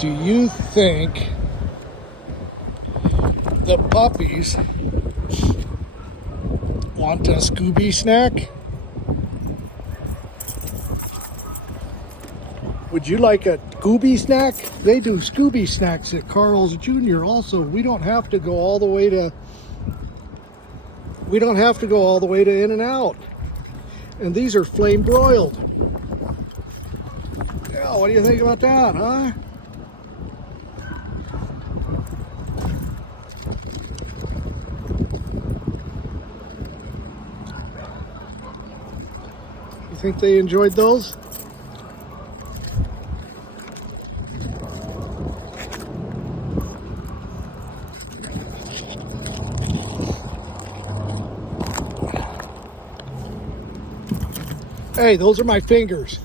Do you think the puppies want a Scooby snack? Would you like a Scooby snack? They do Scooby snacks at Carl's Jr. also. We don't have to go all the way to In-N-Out. And these are flame broiled. Yeah, what do you think about that, huh? You think they enjoyed those? Hey, those are my fingers.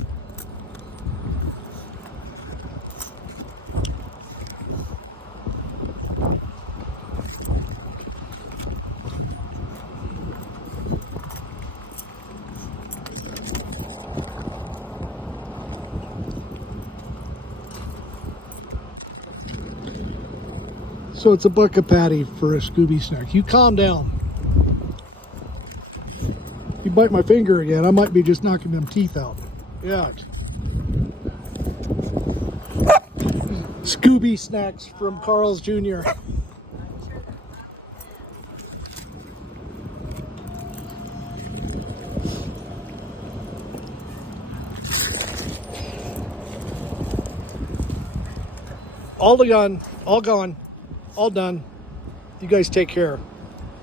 So it's a bucket patty for a Scooby snack. You calm down. You bite my finger again, I might be just knocking them teeth out. Yeah. Scooby snacks from Carl's Jr. All gone, all done. You guys take care.